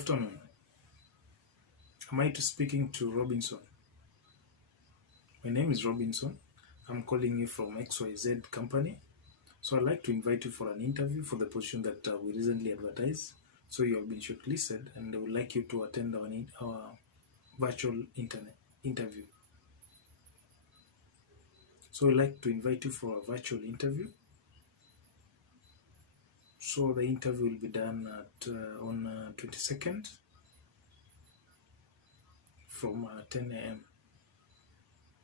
afternoon. Am I speaking to Robinson? My name is Robinson. I'm calling you from XYZ company. So I'd like to invite you for an interview for the position that we recently advertised. So you have been shortlisted, and I would like you to attend our virtual internet interview. So I'd like to invite you for a virtual interview. So the interview will be done on 22nd from 10 a.m.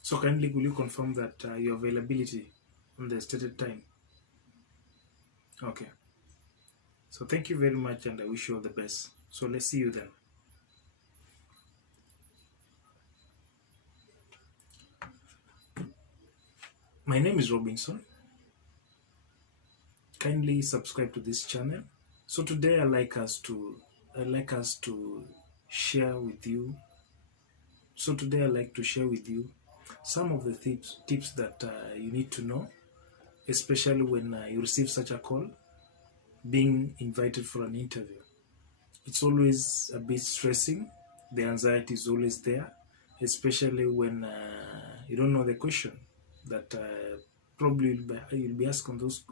So kindly will you confirm that your availability on the stated time? Okay. So thank you very much, and I wish you all the best. So let's see you then. My name is Robinson. Kindly subscribe to this channel. So today I'd like us to share with you. So today I'd like to share with you some of the tips that you need to know, especially when you receive such a call, being invited for an interview. It's always a bit stressing. The anxiety is always there, especially when you don't know the question that probably you'll be asked on those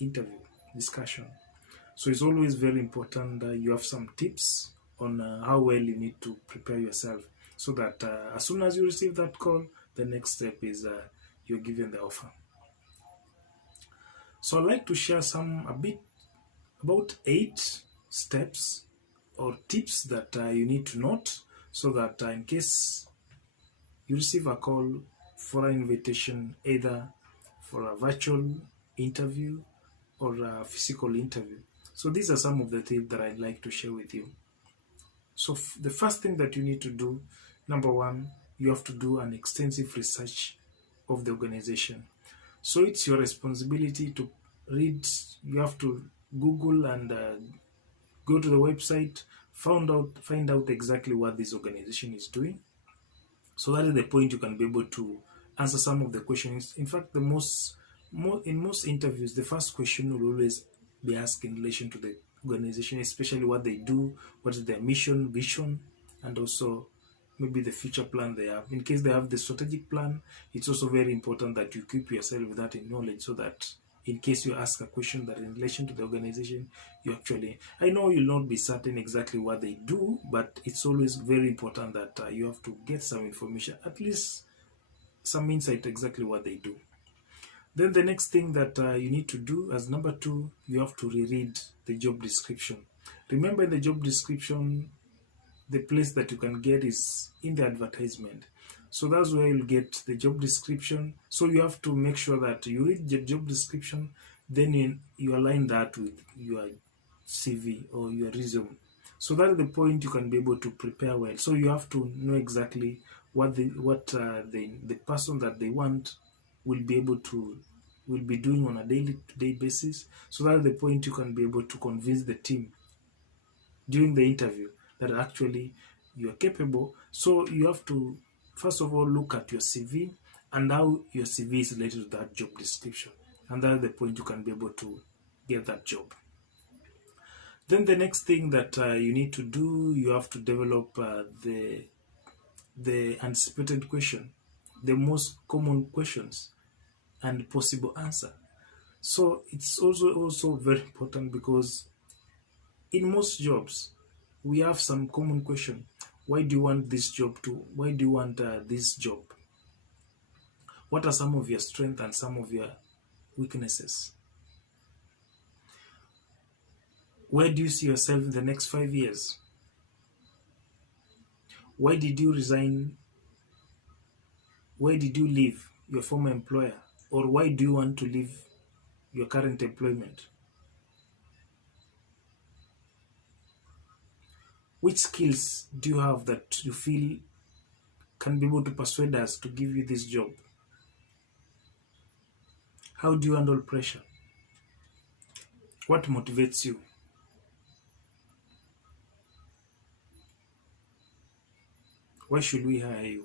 interview discussion. So it's always very important that you have some tips on how well you need to prepare yourself, so that as soon as you receive that call, the next step is you're given the offer. So I'd like to share a bit about 8 steps or tips that you need to note, so that in case you receive a call for an invitation, either for a virtual interview or a physical interview. So these are some of the tips that I'd like to share with you. So the first thing that you need to do, number one, you have to do an extensive research of the organization. So it's your responsibility to read. You have to Google and go to the website, find out exactly what this organization is doing. So that is the point you can be able to answer some of the questions. In fact, in most interviews, the first question will always be asked in relation to the organization, especially what they do, what is their mission, vision, and also maybe the future plan they have. In case they have the strategic plan, it's also very important that you keep yourself with that in knowledge, so that in case you ask a question that in relation to the organization, I know you'll not be certain exactly what they do, but it's always very important that you have to get some information, at least some insight exactly what they do. Then the next thing that you need to do as number 2, you have to reread the job description. Remember, in the job description, the place that you can get is in the advertisement. So that's where you'll get the job description. So you have to make sure that you read the job description, then you align that with your CV or your resume. So that's the point you can be able to prepare well. So you have to know exactly what the person that they want will be doing on a day-to-day basis. So that's the point you can be able to convince the team during the interview that actually you are capable. So you have to first of all look at your CV and how your CV is related to that job description, and that's the point you can be able to get that job. Then the next thing that you need to do, you have to develop the anticipated question, the most common questions and possible answer. So it's also very important, because in most jobs we have some common question. Why do you want this job? Why do you want this job? What are some of your strengths and some of your weaknesses? Where do you see yourself in the next 5 years? Why did you resign? Why did you leave your former employer? Or why do you want to leave your current employment? Which skills do you have that you feel can be able to persuade us to give you this job? How do you handle pressure? What motivates you? Why should we hire you?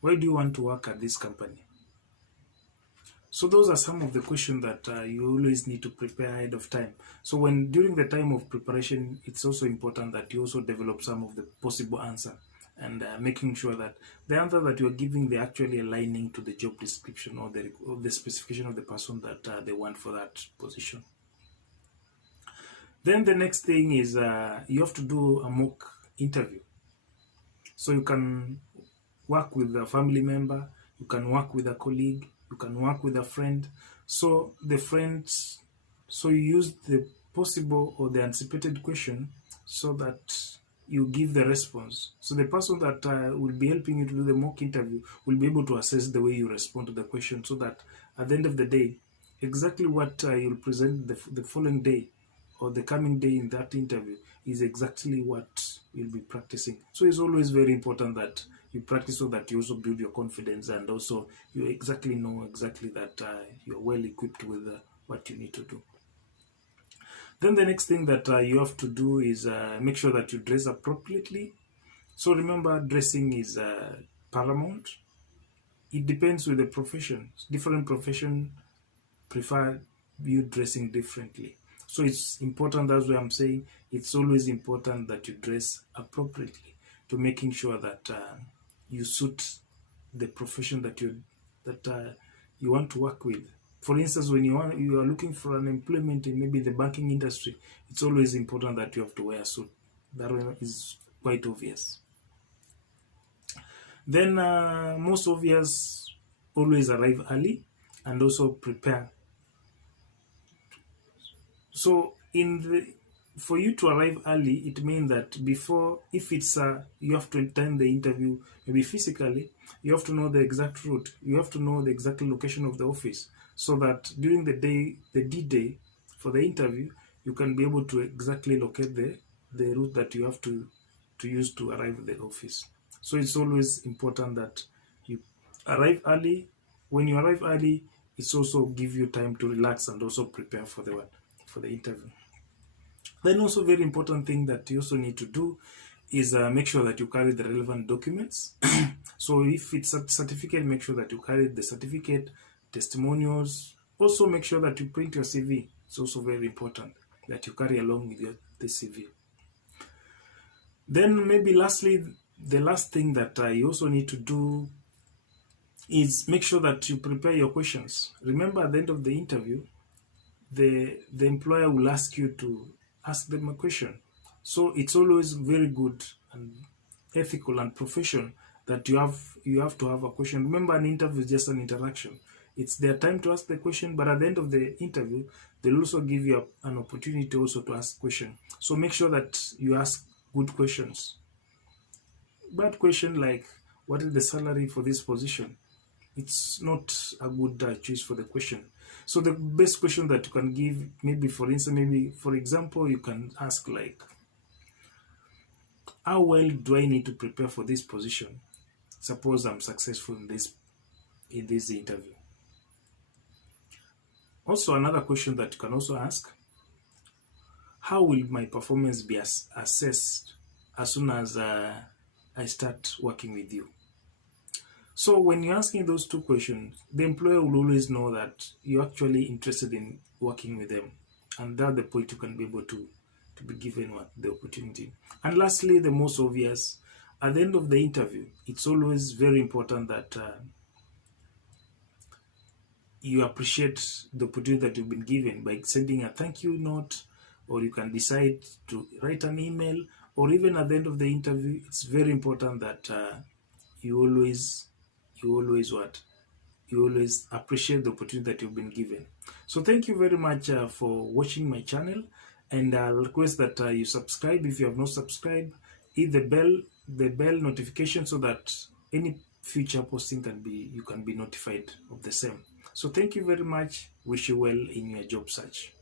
Why do you want to work at this company? So those are some of the questions that you always need to prepare ahead of time. So when during the time of preparation, it's also important that you also develop some of the possible answer, and making sure that the answer that you're giving, they're actually aligning to the job description or the specification of the person that they want for that position. Then the next thing is you have to do a mock interview. So you can work with a family member, you can work with a colleague, you can work with a friend. So you use the possible or the anticipated question so that you give the response. So the person that will be helping you to do the mock interview will be able to assess the way you respond to the question, so that at the end of the day, exactly what you'll present the following day or the coming day in that interview is exactly what you'll be practicing. So it's always very important that you practice so that you also build your confidence, and also you exactly know that you're well equipped with what you need to do. Then the next thing that you have to do is make sure that you dress appropriately. So remember, dressing is paramount. It depends with the profession. Different profession prefer you dressing differently. So it's important, that's why I'm saying it's always important that you dress appropriately, to making sure that you suit the profession that you want to work with. For instance, when you are looking for an employment in maybe the banking industry, it's always important that you have to wear a suit. That one is quite obvious. Then most obvious, always arrive early and also prepare. So for you to arrive early, it means that before, if it's you have to attend the interview, maybe physically, you have to know the exact route. You have to know the exact location of the office, so that during the day, the D-Day for the interview, you can be able to exactly locate the route that you have to use to arrive at the office. So it's always important that you arrive early. When you arrive early, it's also give you time to relax and also prepare for the interview. Then also very important thing that you also need to do is make sure that you carry the relevant documents. So if it's a certificate, make sure that you carry the certificate, testimonials. Also make sure that you print your CV. It's also very important that you carry along with the CV. Then maybe lastly, the last thing that you also need to do is make sure that you prepare your questions. Remember, at the end of the interview, the employer will ask you to ask them a question. So it's always very good and ethical and professional that you have to have a question. Remember, an interview is just an interaction. It's their time to ask the question, but at the end of the interview, they'll also give you an opportunity also to ask question. So make sure that you ask good questions. Bad question like, what is the salary for this position? It's not a good choice for the question. So the best question that you can give, maybe for example, you can ask like, how well do I need to prepare for this position? Suppose I'm successful in this interview. Also, another question that you can also ask, how will my performance be assessed as soon as I start working with you? So when you're asking those two questions, the employer will always know that you're actually interested in working with them. And that's the point you can be able to be given the opportunity. And lastly, the most obvious, at the end of the interview, it's always very important that you appreciate the opportunity that you've been given by sending a thank you note, or you can decide to write an email, or even at the end of the interview. It's very important that you always appreciate the opportunity that you've been given. So thank you very much for watching my channel, and I'll request that you subscribe if you have not subscribed. Hit the bell notification so that any future posting you can be notified of the same. So thank you very much. Wish you well in your job search.